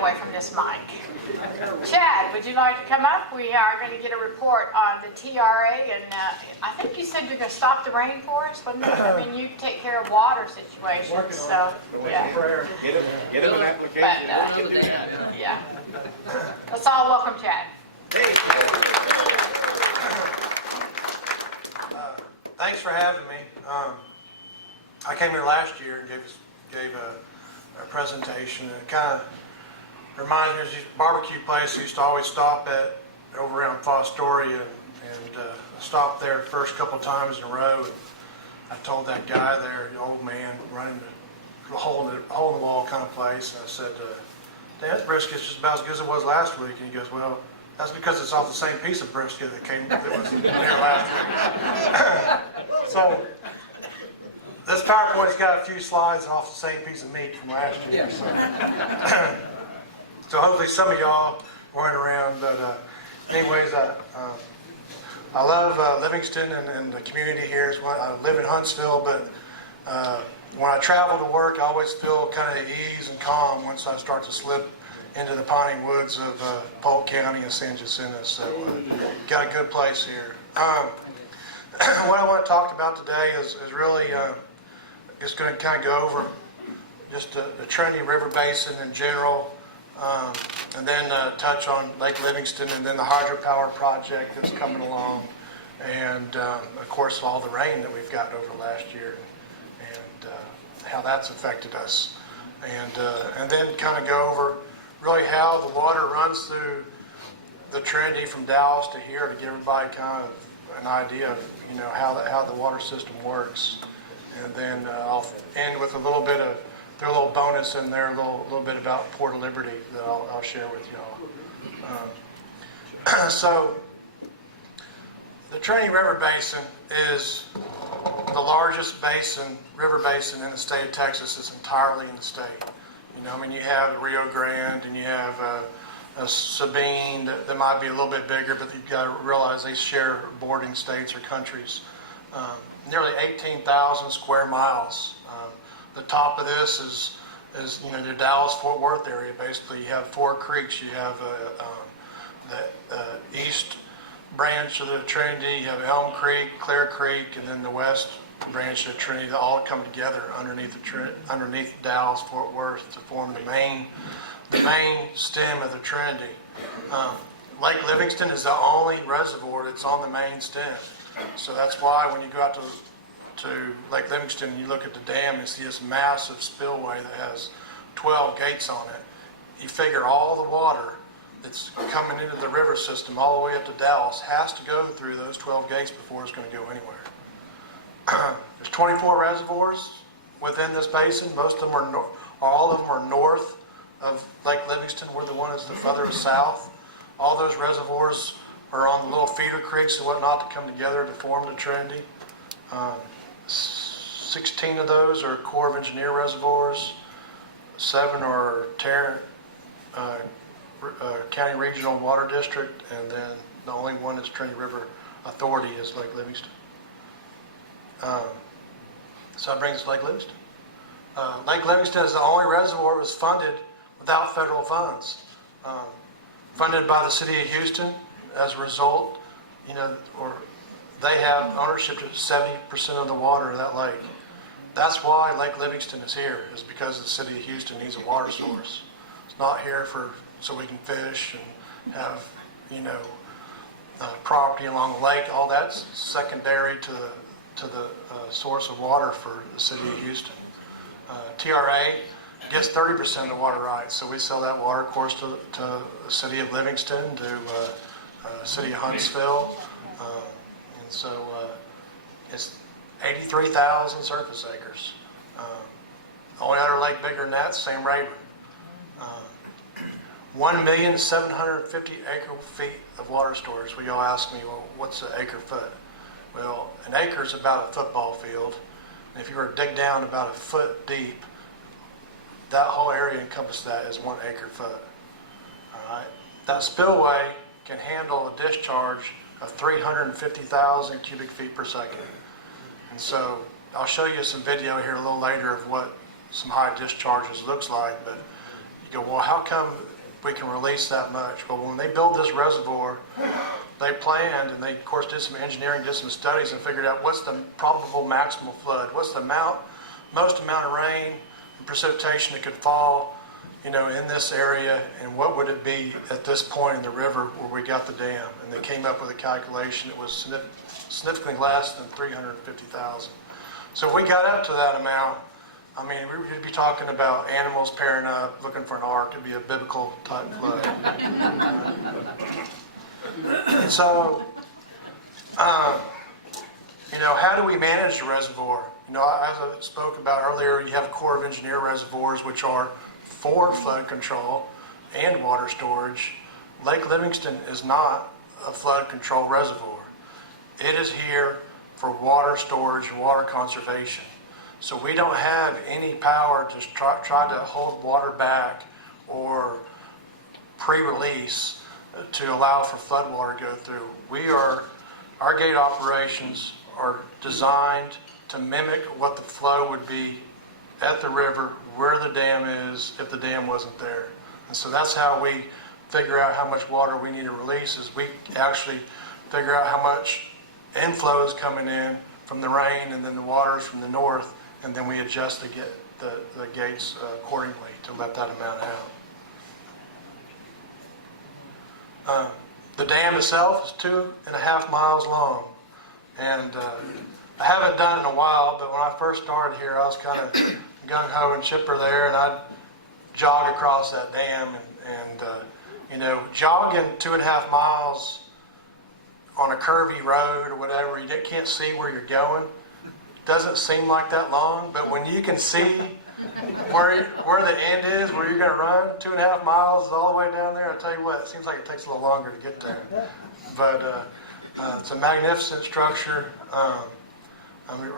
away from this mic. Chad, would you like to come up? We are going to get a report on the TRA, and I think you said you're going to stop the rain for us, wasn't it? I mean, you take care of water situations, so yeah. Get him an application. But, yeah. Let's all welcome Chad. Thanks for having me. I came here last year and gave a presentation, and it kind of reminds me of these barbecue places I used to always stop at over around Fostoria, and stopped there the first couple of times in a row. And I told that guy there, the old man running the hole in the wall kind of place, and I said, "Dan, this brisket's just about as good as it was last week." And he goes, "Well, that's because it's off the same piece of brisket that was there last week." So this PowerPoint's got a few slides off the same piece of meat from last year. So, so hopefully some of y'all weren't around. But anyways, I love Livingston and the community here. I live in Huntsville, but when I travel to work, I always feel kind of at ease and calm once I start to slip into the piney woods of Polk County and San Jacinto. So got a good place here. What I want to talk about today is really just going to kind of go over just the Trinity River Basin in general, and then touch on Lake Livingston, and then the hydropower project that's coming along, and of course all the rain that we've gotten over last year, and how that's affected us, and then kind of go over really how the water runs through the Trinity from Dallas to here, to give everybody kind of an idea of how the water system works, and then I'll end with a little bit of their little bonus in there, a little bit about Port of Liberty that I'll share with y'all. So the Trinity River Basin is the largest river basin in the state of Texas. It's entirely in the state. I mean, you have Rio Grande and you have a Sabine that might be a little bit bigger, but you've got to realize they share bordering states or countries. Nearly 18,000 square miles. The top of this is the Dallas-Fort Worth area. Basically, you have four creeks. You have the east branch of the Trinity. You have Elm Creek, Clear Creek, and then the west branch of Trinity. They all come together underneath Dallas-Fort Worth to form the main stem of the Trinity. Lake Livingston is the only reservoir that's on the main stem. So that's why when you go out to Lake Livingston and you look at the dam and see this massive spillway that has 12 gates on it, you figure all the water that's coming into the river system all the way up to Dallas has to go through those 12 gates before it's going to go anywhere. There's 24 reservoirs within this basin. Most of them all of them are north of Lake Livingston. We're the one that's the furthest south. All those reservoirs are on the little feeder creeks and whatnot to come together to form the Trinity. 16 of those are Corps of Engineer reservoirs. 7 are Tarrant County Regional Water District, and then the only one that's Trinity River Authority is Lake Livingston. So that brings us to Lake Livingston. Lake Livingston is the only reservoir that was funded without federal funds. Funded by the city of Houston. As a result, they have ownership to 70% of the water of that lake. That's why Lake Livingston is here, is because the city of Houston needs a water source. It's not here so we can fish and have, property along the lake. All that's secondary to the source of water for the city of Houston. TRA gets 30% of the water rights, so we sell that water, of course, to the city of Livingston, to city of Huntsville, and so it's 83,000 surface acres. The only other lake bigger than that is Sam Rayburn. 1,750,000 acre feet of water storage. Well, y'all ask me, well, what's an acre foot? Well, an acre is about a football field. And if you were to dig down about a foot deep, that whole area encompassed that is 1 acre foot. All right. That spillway can handle a discharge of 350,000 cubic feet per second. And so I'll show you some video here a little later of what some high discharges looks like, but You go, well, how come we can release that much? Well, when they built this reservoir, they planned, and they, of course, did some engineering, did some studies, and figured out what's the probable maximal flood, what's the most amount of rain and precipitation that could fall, in this area, and what would it be at this point in the river where we got the dam. And they came up with a calculation that was significantly less than 350,000. So if we got up to that amount, I mean, we would be talking about animals pairing up, looking for an ark. It'd be a biblical type flood. So, how do we manage the reservoir? As I spoke about earlier, you have Corps of Engineer reservoirs, which are for flood control and water storage. Lake Livingston is not a flood control reservoir. It is here for water storage and water conservation. So we don't have any power to try to hold water back or pre-release to allow for flood water to go through. Our gate operations are designed to mimic what the flow would be at the river where the dam is if the dam wasn't there. And so that's how we figure out how much water we need to release, is we actually figure out how much inflow is coming in from the rain and then the waters from the north, and then we adjust the gates accordingly to let that amount out. The dam itself is 2.5 miles long, and I haven't done it in a while, but when I first started here, I was kind of gung-ho and chipper there, and I'd jog across that dam, and jogging 2.5 miles on a curvy road or whatever, you can't see where you're going. Doesn't seem like that long, but when you can see where the end is, where you're going to run, 2.5 miles all the way down there, I tell you what, it seems like it takes a little longer to get there. But it's a magnificent structure.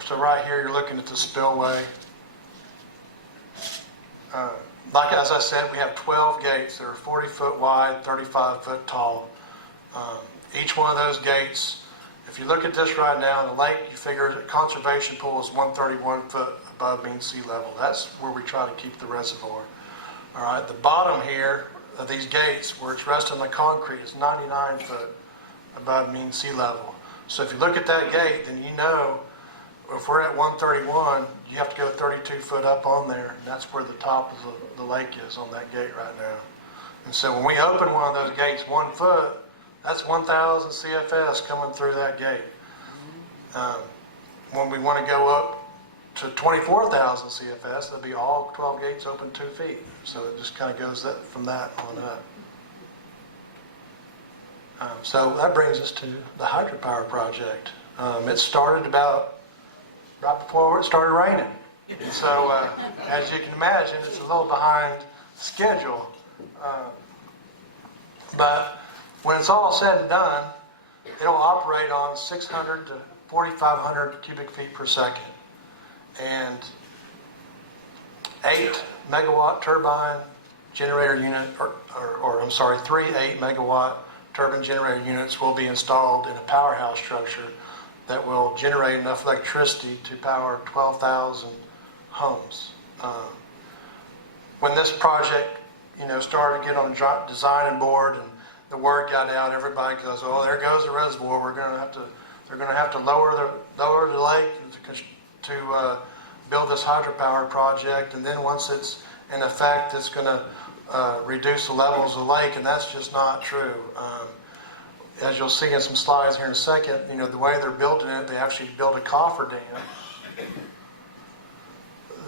So right here, you're looking at the spillway. Like as I said, we have 12 gates that are 40 foot wide, 35 foot tall. Each one of those gates, if you look at this right now in the lake, you figure the conservation pool is 131 foot above mean sea level. That's where we try to keep the reservoir. All right, the bottom here of these gates, where it's resting on the concrete, is 99 foot above mean sea level. So if you look at that gate, then you know if we're at 131, you have to go 32 foot up on there, and that's where the top of the lake is on that gate right now. And so when we open one of those gates 1 foot, that's 1,000 CFS coming through that gate. When we want to go up to 24,000 CFS, that'll be all 12 gates open 2 feet. So it just kind of goes from that on up. So that brings us to the hydropower project. It started about right before it started raining. So as you can imagine, it's a little behind schedule. But when it's all said and done, it'll operate on 600 to 4,500 cubic feet per second. And 8 megawatt turbine generator unit, or 3 8 megawatt turbine generator units will be installed in a powerhouse structure that will generate enough electricity to power 12,000 homes. When this project, started to get on design board and the word got out, everybody goes, "Oh, there goes the reservoir. They're going to have to lower the lake to build this hydropower project, and then once it's in effect, it's going to reduce the levels of the lake," and that's just not true. As you'll see in some slides here in a second, the way they're building it, they actually build a coffer dam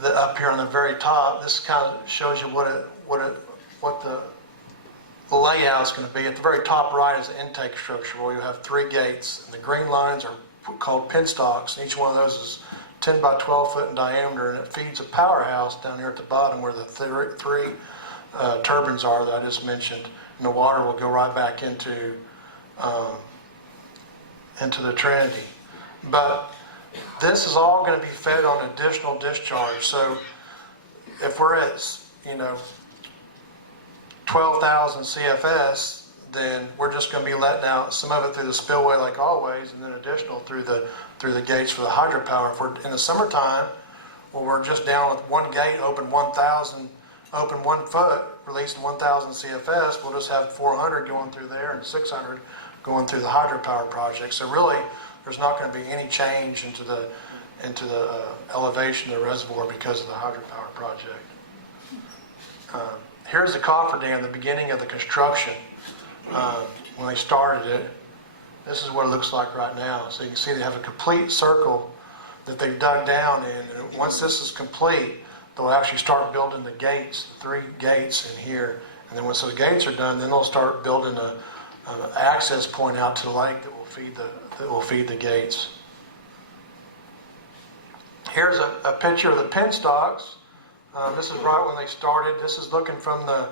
up here on the very top. This kind of shows you what the layout is going to be. At the very top right is the intake structure, where you have 3 gates, and the green lines are called penstocks, and each one of those is 10 by 12 foot in diameter, and it feeds a powerhouse down here at the bottom where the 3 turbines are that I just mentioned, and the water will go right back into the Trinity. But this is all going to be fed on additional discharge. So if we're at 12,000 CFS, then we're just going to be letting out some of it through the spillway like always, and then additional through the gates for the hydropower. If we're in the summertime, well, we're just down with 1 gate open 1,000 open 1 foot, releasing 1,000 CFS, we'll just have 400 going through there and 600 going through the hydropower project. So really, there's not going to be any change into the elevation of the reservoir because of the hydropower project. Here's the coffer dam, the beginning of the construction. When they started it, this is what it looks like right now. So you can see they have a complete circle that they've dug down in. And once this is complete, they'll actually start building the gates, the 3 gates in here. And then once those gates are done, then they'll start building an access point out to the lake that will feed the gates. Here's a picture of the penstocks. This is right when they started. This is looking from the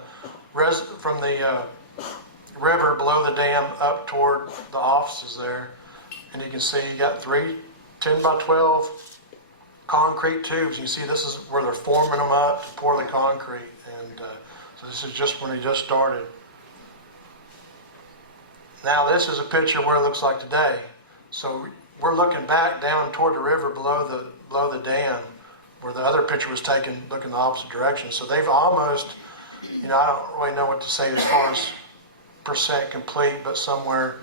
river below the dam up toward the offices there. And you can see you got 3 10 by 12 concrete tubes. You see this is where they're forming them up to pour the concrete. And so this is just when they just started. Now this is a picture of what it looks like today. So we're looking back down toward the river below the dam, where the other picture was taken looking the opposite direction. So they've almost, I don't really know what to say as far as percent complete, but somewhere,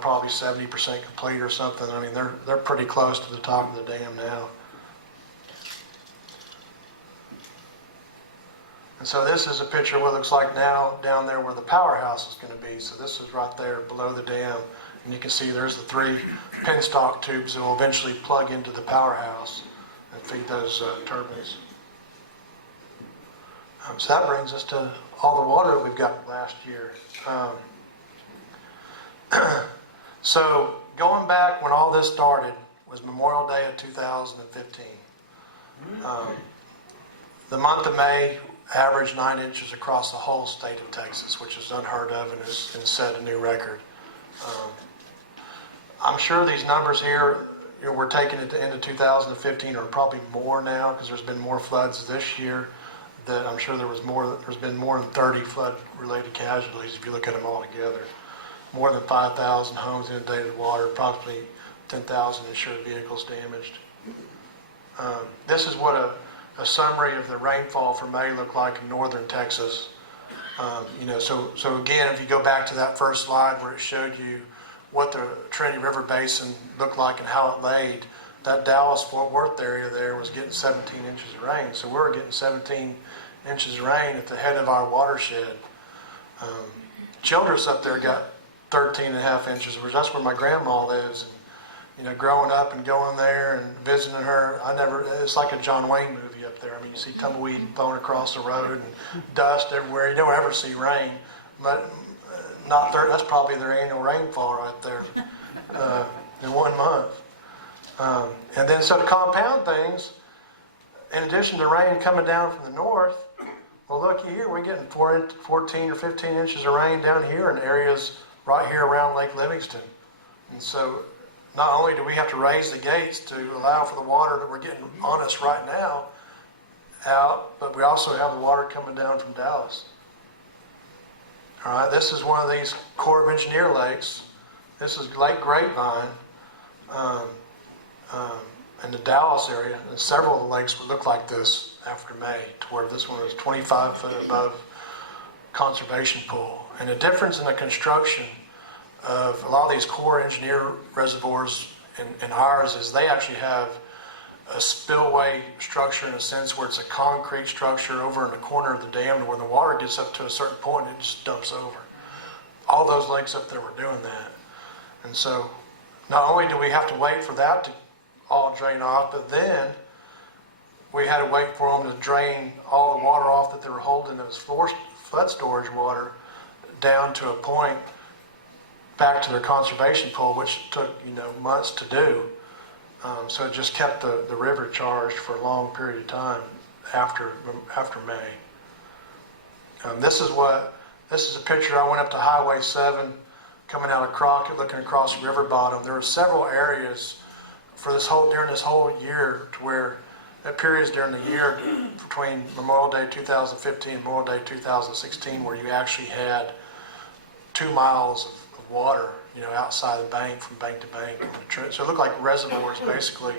probably 70% complete or something. I mean, they're pretty close to the top of the dam now. And so this is a picture of what it looks like now down there where the powerhouse is going to be. So this is right there below the dam. And you can see there's the 3 penstock tubes that will eventually plug into the powerhouse and feed those turbines. So that brings us to all the water that we've got last year. So going back when all this started was Memorial Day of 2015. The month of May averaged 9 inches across the whole state of Texas, which is unheard of and has set a new record. I'm sure these numbers here, we're taking at the end of 2015 are probably more now because there's been more floods this year. That I'm sure there's been more than 30 flood-related casualties if you look at them all together. More than 5,000 homes inundated with water, approximately 10,000 insured vehicles damaged. This is what a summary of the rainfall for May looked like in northern Texas. So again, if you go back to that first slide where it showed you what the Trinity River Basin looked like and how it laid, that Dallas-Fort Worth area there was getting 17 inches of rain. So we were getting 17 inches of rain at the head of our watershed. Childress up there got 13 and a half inches. That's where my grandma lives. And, growing up and going there and visiting her, it's like a John Wayne movie up there. I mean, you see tumbleweed blowing across the road and dust everywhere. You don't ever see rain. But that's probably their annual rainfall right there in 1 month. And then so to compound things, in addition to rain coming down from the north, well, look here, we're getting 14 or 15 inches of rain down here in areas right here around Lake Livingston. And so not only do we have to raise the gates to allow for the water that we're getting on us right now out, but we also have the water coming down from Dallas. All right, this is one of these Corps of Engineer lakes. This is Lake Grapevine. In the Dallas area, and several of the lakes would look like this after May, to where this one is 25 foot above conservation pool. And the difference in the construction of a lot of these Corps Engineer reservoirs and ours is they actually have a spillway structure in a sense where it's a concrete structure over in the corner of the dam, and when the water gets up to a certain point, it just dumps over. All those lakes up there were doing that. And so not only do we have to wait for that to all drain off, but then we had to wait for them to drain all the water off that they were holding as flood storage water down to a point back to their conservation pool, which took months to do. So it just kept the river charged for a long period of time after May. This is a picture. I went up to Highway 7 coming out of Crockett, looking across the river bottom. There were several areas during this whole year to where that periods during the year between Memorial Day 2015 and Memorial Day 2016 where you actually had 2 miles of water, outside the bank from bank to bank. So it looked like reservoirs basically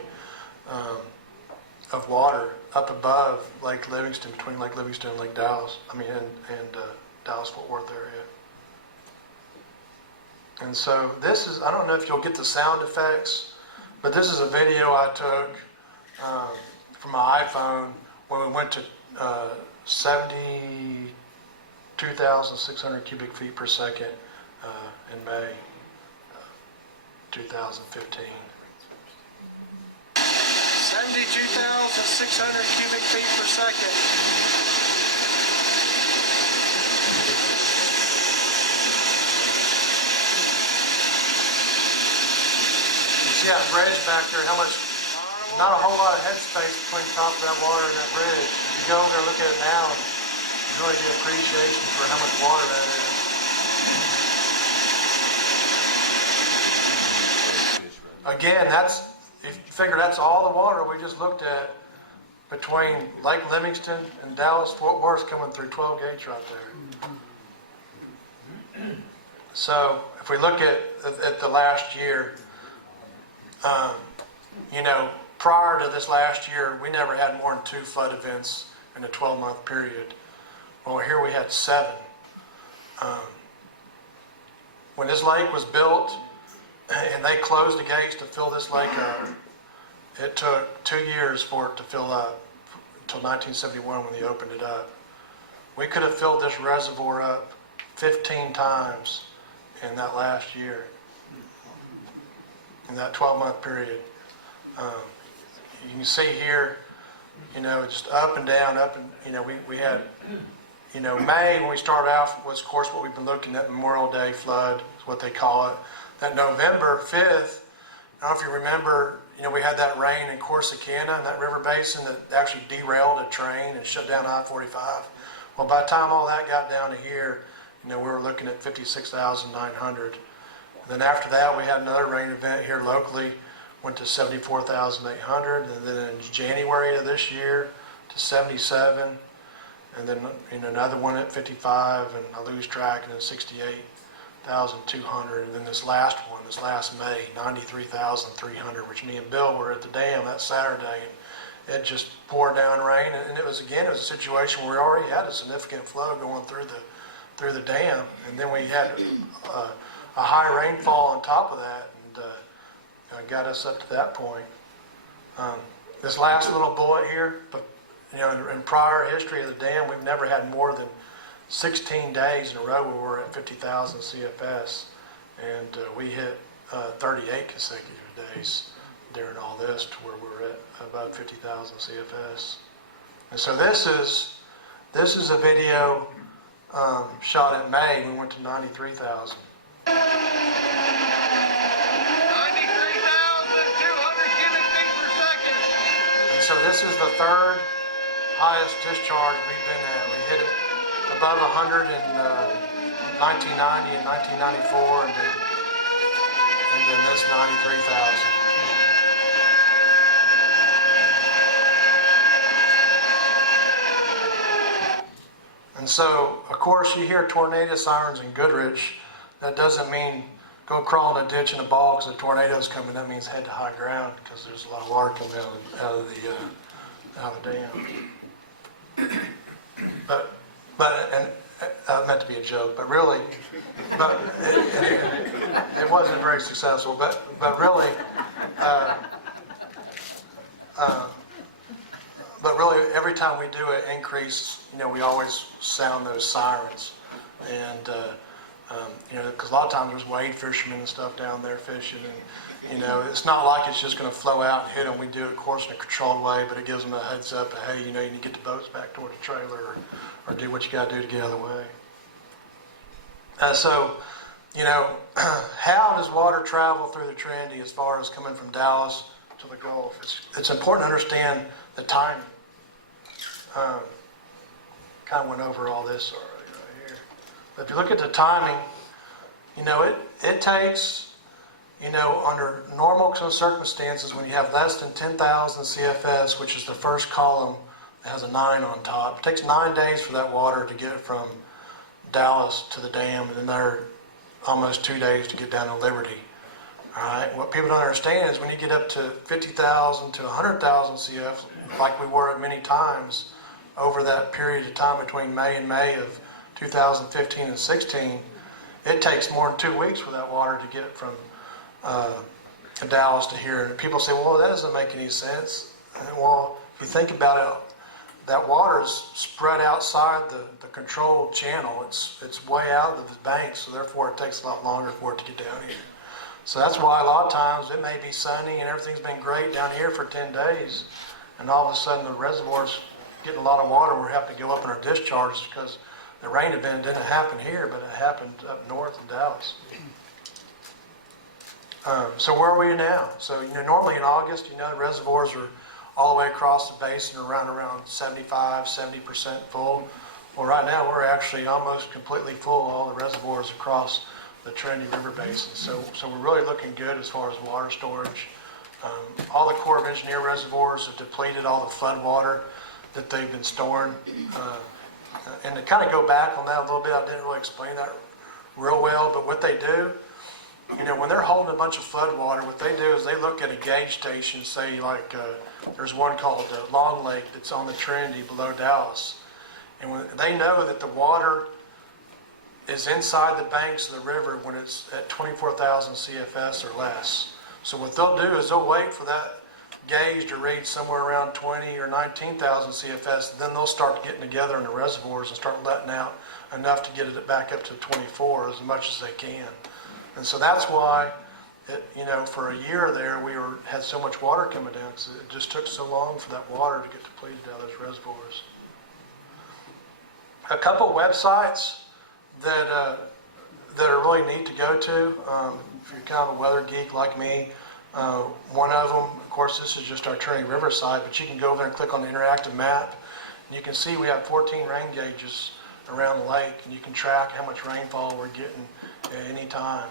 of water up above Lake Livingston, between Lake Livingston and Lake Dallas, and Dallas-Fort Worth area. And so this is, I don't know if you'll get the sound effects, but this is a video I took from my iPhone when we went to 72,600 cubic feet per second in May 2015. 72,600 cubic feet per second. You see that bridge back there, how much, not a whole lot of headspace between the top of that water and that bridge. If you go over there and look at it now, you really get appreciation for how much water that is. Again, if you figure that's all the water we just looked at between Lake Livingston and Dallas-Fort Worth coming through 12 gates right there. So if we look at the last year, prior to this last year, we never had more than 2 flood events in a 12-month period. Well, here we had 7. When this lake was built and they closed the gates to fill this lake up, it took 2 years for it to fill up, until 1971 when they opened it up. We could have filled this reservoir up 15 times in that last year, in that 12-month period. You can see here, just up and down, we had, May when we started out was, of course, what we've been looking at, Memorial Day flood is what they call it. That November 5th, I don't know if you remember, we had that rain in Corsicana in that river basin that actually derailed a train and shut down I-45. Well, by the time all that got down to here, we were looking at 56,900. And then after that, we had another rain event here locally, went to 74,800. And then in January of this year to 77. And then another one at 55, and I lose track, and then 68,200. And then this last May, 93,300, which me and Bill were at the dam that Saturday. And it just poured down rain, and it was a situation where we already had a significant flow going through the dam, and then we had a high rainfall on top of that, and got us up to that point. This last little bullet here, but in prior history of the dam, we've never had more than 16 days in a row where we're at 50,000 CFS, and we hit 38 consecutive days during all this to where we're at about 50,000 CFS. And so this is a video shot in May. We went to 93,000. 93,200 cubic feet per second. And so this is the 3rd highest discharge we've been at. We hit it above 100 in 1990 and 1994, and then this 93,000. And so, of course, you hear tornado sirens in Goodrich. That doesn't mean go crawl in a ditch in a ball because a tornado's coming. That means head to high ground because there's a lot of water coming out of the dam. But I meant to be a joke, but really, it wasn't very successful. But really, every time we do an increase, we always sound those sirens, and because a lot of times there's wade fishermen and stuff down there fishing, and it's not like it's just going to flow out and hit them. We do it, of course, in a controlled way, but it gives them a heads up that, hey, you need to get the boats back toward the trailer, or do what you got to do to get out of the way. So, how does water travel through the Trinity as far as coming from Dallas to the Gulf? It's important to understand the timing. Kind of went over all this already right here. But if you look at the timing, it takes, under normal circumstances, when you have less than 10,000 CFS, which is the first column that has a 9 on top, it takes 9 days for that water to get from Dallas to the dam, and then there almost 2 days to get down to Liberty. All right, what people don't understand is when you get up to 50,000 to 100,000 CF, like we were at many times over that period of time between May and May of 2015 and 16, it takes more than 2 weeks for that water to get from Dallas to here. And people say, well, that doesn't make any sense. And well, if you think about it, that water is spread outside the controlled channel. It's way out of the bank, so therefore it takes a lot longer for it to get down here. So that's why a lot of times it may be sunny and everything's been great down here for 10 days, and all of a sudden the reservoir's getting a lot of water. We have to go up in our discharges because the rain event didn't happen here, but it happened up north in Dallas. So where are we now? So normally in August, the reservoirs are all the way across the basin around 75, 70% full. Well, right now we're actually almost completely full, all the reservoirs across the Trinity River Basin. So we're really looking good as far as water storage. All the Corps of Engineer reservoirs have depleted all the flood water that they've been storing. And to kind of go back on that a little bit, I didn't really explain that real well, but what they do, when they're holding a bunch of flood water, what they do is they look at a gauge station, say like there's one called Long Lake that's on the Trinity below Dallas. And when they know that the water is inside the banks of the river when it's at 24,000 CFS or less. So what they'll do is they'll wait for that gauge to read somewhere around 20 or 19,000 CFS. Then they'll start getting together in the reservoirs and start letting out enough to get it back up to 24 as much as they can. And so that's why, for a year there had so much water coming down because it just took so long for that water to get depleted out of those reservoirs. A couple websites that are really neat to go to. If you're kind of a weather geek like me, one of them, of course, this is just our Trinity River side, but you can go over and click on the interactive map, and you can see we have 14 rain gauges around the lake, and you can track how much rainfall we're getting at any time.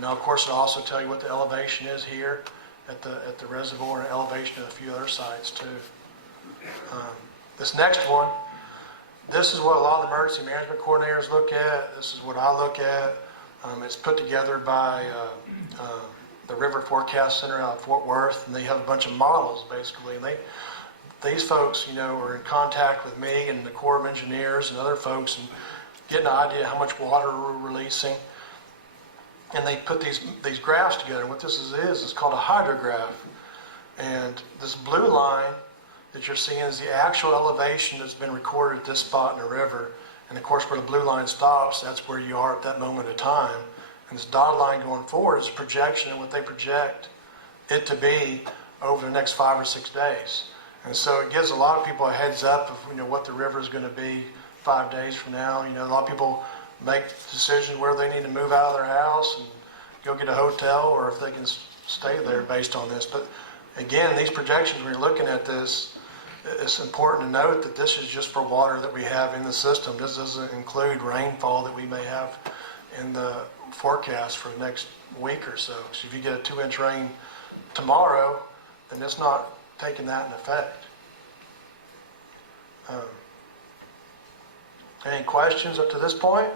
Now, of course, it'll also tell you what the elevation is here at the reservoir and elevation of a few other sites too. This next one. This is what a lot of the emergency management coordinators look at. This is what I look at. It's put together by the River Forecast Center out of Fort Worth, and they have a bunch of models basically. And these folks, are in contact with me and the Corps of Engineers and other folks, and get an idea how much water we're releasing. And they put these graphs together. What this is called a hydrograph. And this blue line that you're seeing is the actual elevation that's been recorded at this spot in the river. And of course, where the blue line stops, that's where you are at that moment of time. And this dotted line going forward is a projection of what they project it to be over the next 5 or 6 days. And so it gives a lot of people a heads up of what the river is going to be 5 days from now. A lot of people make decisions where they need to move out of their house and go get a hotel, or if they can stay there based on this. But again, these projections, when you're looking at this, it's important to note that this is just for water that we have in the system. This doesn't include rainfall that we may have in the forecast for the next week or so. So if you get a 2-inch rain tomorrow, then it's not taking that in effect. Any questions up to this point?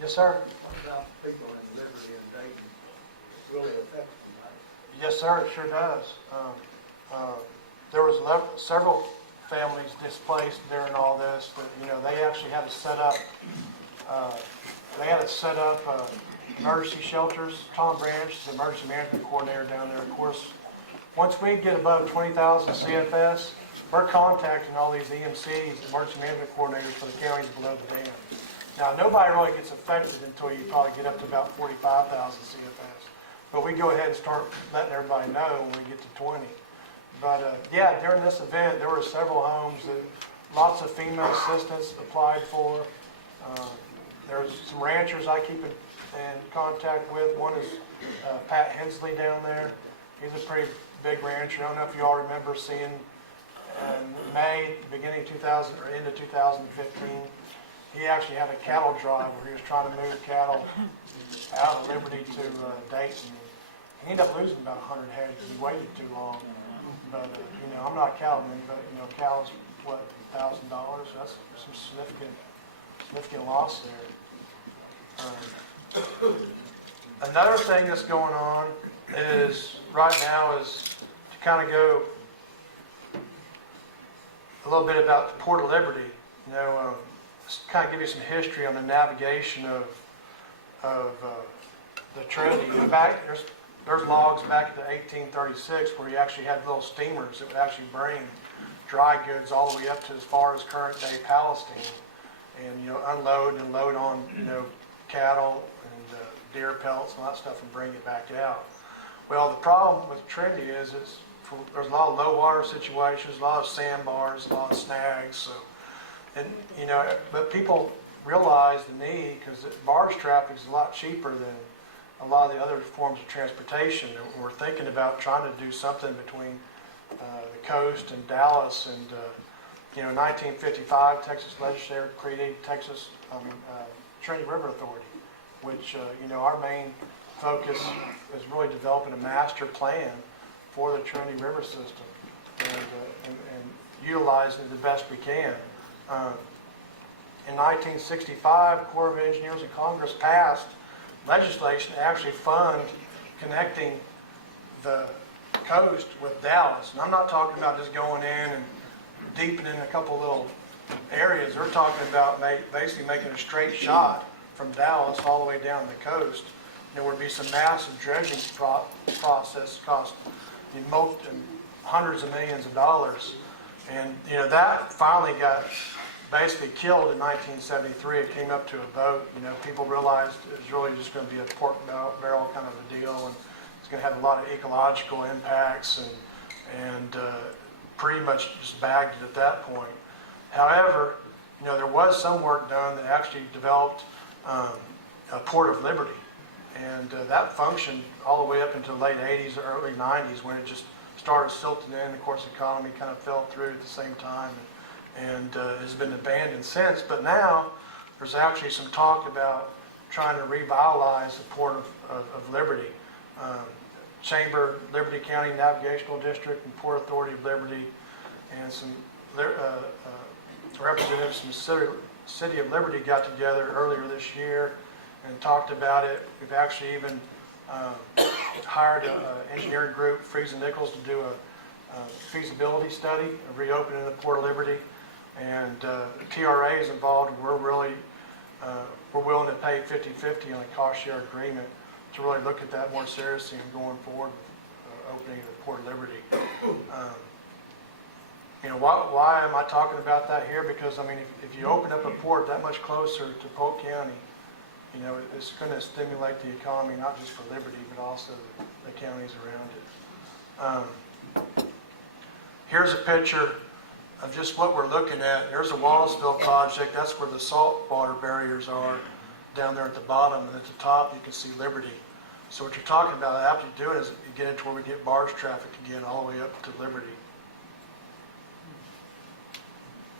Yes, sir. What about people in Liberty and Dayton? It really affects them, right? Yes, sir, it sure does. There was several families displaced during all this that, they actually had to set up, emergency shelters. Tom Branch is the emergency management coordinator down there. Of course, once we get above 20,000 CFS, we're contacting all these EMCs, emergency management coordinators for the counties below the dam. Now, nobody really gets affected until you probably get up to about 45,000 CFS. But we go ahead and start letting everybody know when we get to 20. But yeah, during this event, there were several homes that lots of FEMA assistance applied for. There's some ranchers I keep in contact with. One is Pat Hensley down there. He's a pretty big rancher. I don't know if you all remember seeing May, beginning of 2000 or end of 2015. He actually had a cattle drive where he was trying to move cattle out of Liberty to Dayton. He ended up losing about 100 head because he waited too long. But, I'm not a cattleman, but, cows, what, $1,000? That's some significant loss there. Another thing that's going on is, right now, is to kind of go a little bit about the Port of Liberty. You know, just kind of give you some history on the navigation of the Trinity. In fact, there's logs back to 1836 where you actually had little steamers that would actually bring dry goods all the way up to as far as current day Palestine, and unload and load on cattle and deer pelts and all that stuff and bring it back out. Well, the problem with Trinity is there's a lot of low water situations, a lot of sandbars, a lot of snags. So, but people realize the need because barge traffic is a lot cheaper than a lot of the other forms of transportation. And we're thinking about trying to do something between the coast and Dallas. And in 1955, Texas legislature created Trinity River Authority, which our main focus is really developing a master plan for the Trinity River system and utilizing it the best we can. In 1965, Corps of Engineers and Congress passed legislation to actually fund connecting the coast with Dallas. And I'm not talking about just going in and deepening a couple little areas. They're talking about basically making a straight shot from Dallas all the way down the coast. There would be some massive dredging process cost hundreds of millions of dollars. And that finally got basically killed in 1973. It came up to a vote. People realized it was really just going to be a pork barrel kind of a deal, and it's going to have a lot of ecological impacts, and pretty much just bagged it at that point. However, there was some work done that actually developed a Port of Liberty, and that functioned all the way up into the late 80s or early 90s when it just started silting in. Of course, the economy kind of fell through at the same time, and has been abandoned since. But now there's actually some talk about trying to revitalize the Port of Liberty. Chamber, Liberty County Navigational District, and Port Authority of Liberty, and some representatives from the City of Liberty got together earlier this year and talked about it. We've actually even hired an engineering group, Freeze and Nichols, to do a feasibility study of reopening the Port of Liberty. And the TRA is involved. We're willing to pay 50-50 on a cost share agreement to really look at that more seriously and going forward with opening the Port of Liberty. Why am I talking about that here? Because, if you open up a port that much closer to Polk County, it's going to stimulate the economy, not just for Liberty, but also the counties around it. Here's a picture of just what we're looking at. There's a Wallaceville project. That's where the saltwater barriers are, down there at the bottom. And at the top, you can see Liberty. So what you're talking about after you do it is you get into where we get barge traffic again, all the way up to Liberty.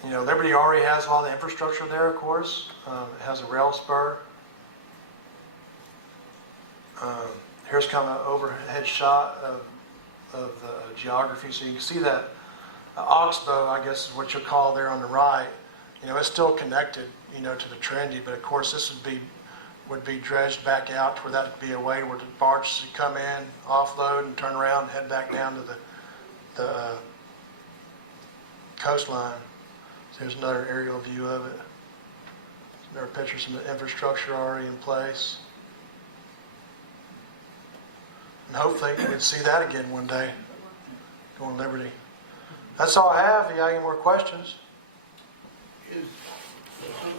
Liberty already has a lot of infrastructure there, of course. It has a rail spur. Here's kind of an overhead shot of the geography. So you can see that oxbow, I guess is what you'll call there on the right. It's still connected, to the Trinity, but of course this would be dredged back out to where that would be a way where the barges would come in, offload, and turn around and head back down to the coastline. So here's another aerial view of it. There are pictures of the infrastructure already in place. And hopefully we can see that again one day, going Liberty. That's all I have. If you have any more questions?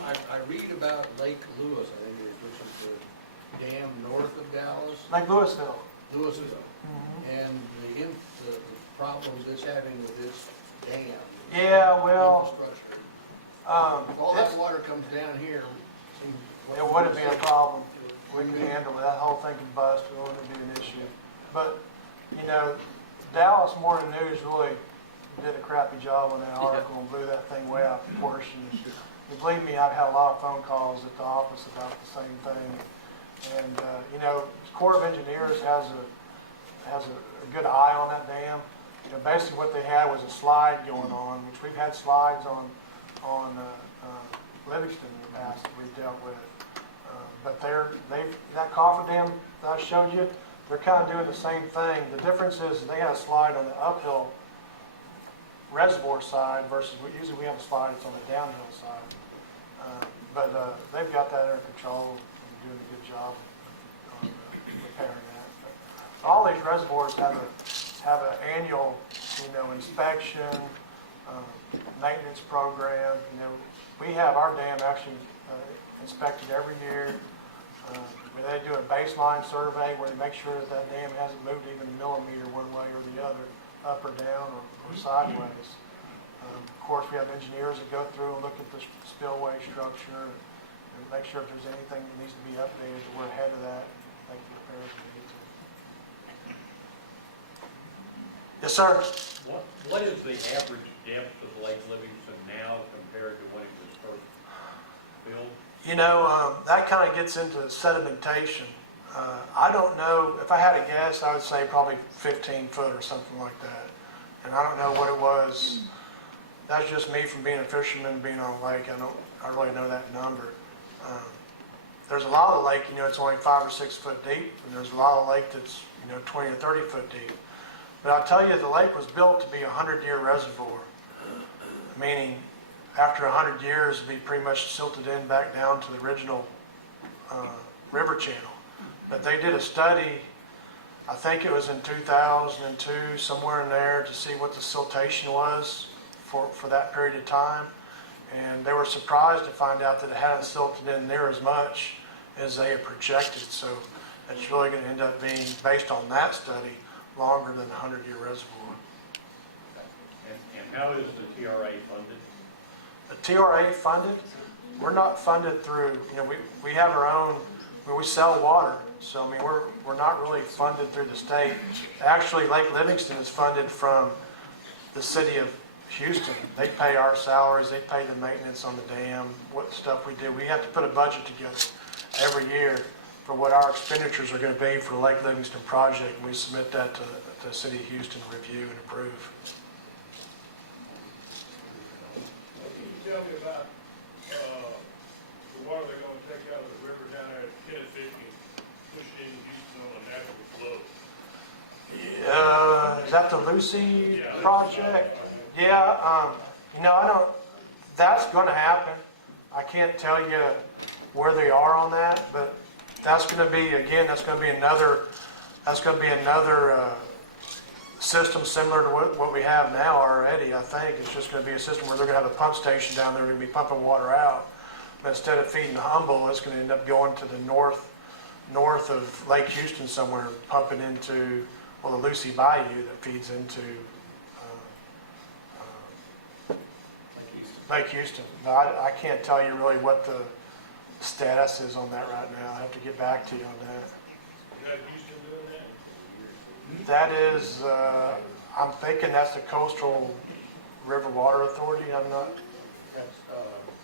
I read about Lake Lewis, I think it is, which is the dam north of Dallas. Like Louisville. Louisville. Mm-hmm. And the problems it's having with this dam. Yeah, well, If all that water comes down here, it wouldn't be a problem. We can handle it. That whole thing can bust. It wouldn't be an issue. But, Dallas Morning News really did a crappy job on that article and blew that thing way out of proportion. And believe me, I've had a lot of phone calls at the office about the same thing. And, Corps of Engineers has a good eye on that dam. Basically what they had was a slide going on, which we've had slides on Livingston in the past that we've dealt with. but that coffer dam that I showed you, they're kind of doing the same thing. The difference is they have a slide on the uphill reservoir side versus usually we have a slide that's on the downhill side. But they've got that under control and doing a good job on repairing that. But all these reservoirs have an annual, inspection, maintenance program. We have our dam actually inspected every year. Where they do a baseline survey where they make sure that dam hasn't moved even a millimeter one way or the other, up or down or sideways. Of course, we have engineers that go through and look at the spillway structure and make sure if there's anything that needs to be updated, that we're ahead of that, make the repairs we need to. Yes, sir. What is the average depth of Lake Livingston now compared to when it was first built? That kind of gets into sedimentation. I don't know, if I had to guess, I would say probably 15 foot or something like that. And I don't know what it was. That's just me from being a fisherman, being on a lake. I really know that number. There's a lot of the lake, it's only 5 or 6 foot deep, and there's a lot of lake that's, 20 or 30 foot deep. But I'll tell you, the lake was built to be a 100-year reservoir, meaning after 100 years, it'd be pretty much silted in back down to the original river channel. But they did a study, I think it was in 2002, somewhere in there, to see what the siltation was for that period of time. And they were surprised to find out that it hadn't silted in near as much as they had projected. So it's really going to end up being, based on that study, longer than a 100-year reservoir. And how is the TRA funded? The TRA funded, we're not funded through, we have our own, we sell water. So, we're not really funded through the state. Actually, Lake Livingston is funded from the city of Houston. They pay our salaries, they pay the maintenance on the dam, what stuff we do. We have to put a budget together every year for what our expenditures are going to be for the Lake Livingston project, and we submit that to the city of Houston to review and approve. Can you tell me about the water they're going to take out of the river down there at Tennessee and push it into Houston on a natural flow? Is that the Lucy project? Yeah, that's going to happen. I can't tell you where they are on that, but that's going to be, that's going to be another system similar to what we have now already, I think. It's just going to be a system where they're going to have a pump station down there, they're going to be pumping water out. But instead of feeding Humble, it's going to end up going to the north of Lake Houston somewhere, pumping into, the Lucy Bayou that feeds into Lake Houston. But I can't tell you really what the status is on that right now. I have to get back to you on that. Is that Houston doing that? That is, I'm thinking that's the Coastal River Water Authority. I'm not. That's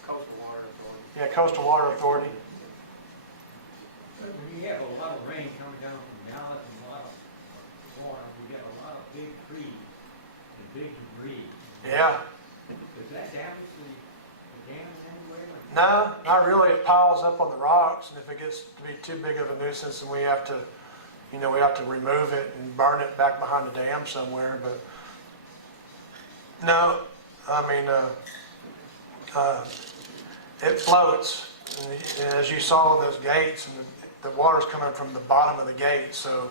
Coastal Water Authority. Yeah, Coastal Water Authority. When you have a lot of rain coming down from the mountain and a lot of water, we get a lot of big trees and big debris. Yeah. Does that damage the dam in any way? No, not really. It piles up on the rocks, and if it gets to be too big of a nuisance, then we have to remove it and burn it back behind the dam somewhere. But no, it floats. And as you saw those gates, and the water's coming from the bottom of the gate, so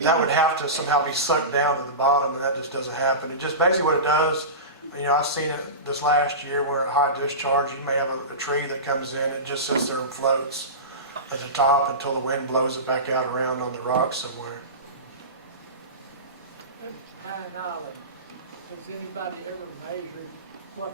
that would have to somehow be sucked down to the bottom, and that just doesn't happen. It just basically what it does. I've seen it this last year where at high discharge, you may have a tree that comes in, it just sits there and floats at the top until the wind blows it back out around on the rocks somewhere. My knowledge, has anybody ever measured what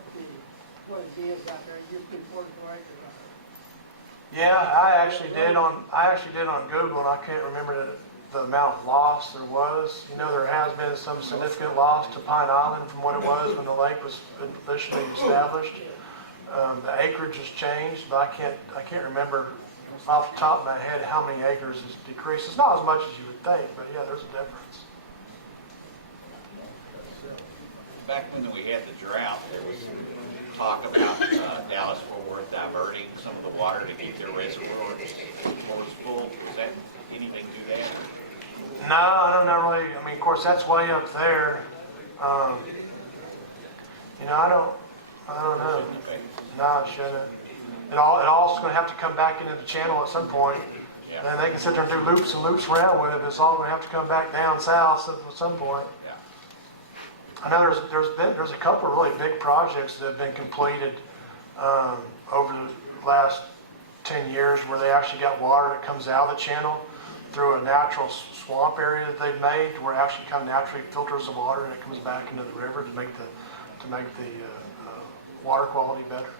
it is out there? You put 44 acres on it. Yeah, I actually did on Google, and I can't remember the amount of loss there was. There has been some significant loss to Pine Island from what it was when the lake was initially established. The acreage has changed, but I can't remember off the top of my head how many acres has decreased. It's not as much as you would think, but yeah, there's a difference. Back when we had the drought, there was talk about Dallas-Fort Worth diverting some of the water to keep their reservoirs full? Is that anything to that? No, I don't know really. I mean, of course, that's way up there. You know, I don't know. Okay. No, it shouldn't. It all's going to have to come back into the channel at some point. Yeah. And they can sit there and do loops and loops around with it, but it's all going to have to come back down south at some point. Yeah. I know there's a couple of really big projects that have been completed over the last 10 years where they actually got water that comes out of the channel through a natural swamp area that they've made, where it actually kind of naturally filters the water and it comes back into the river to make the water quality better.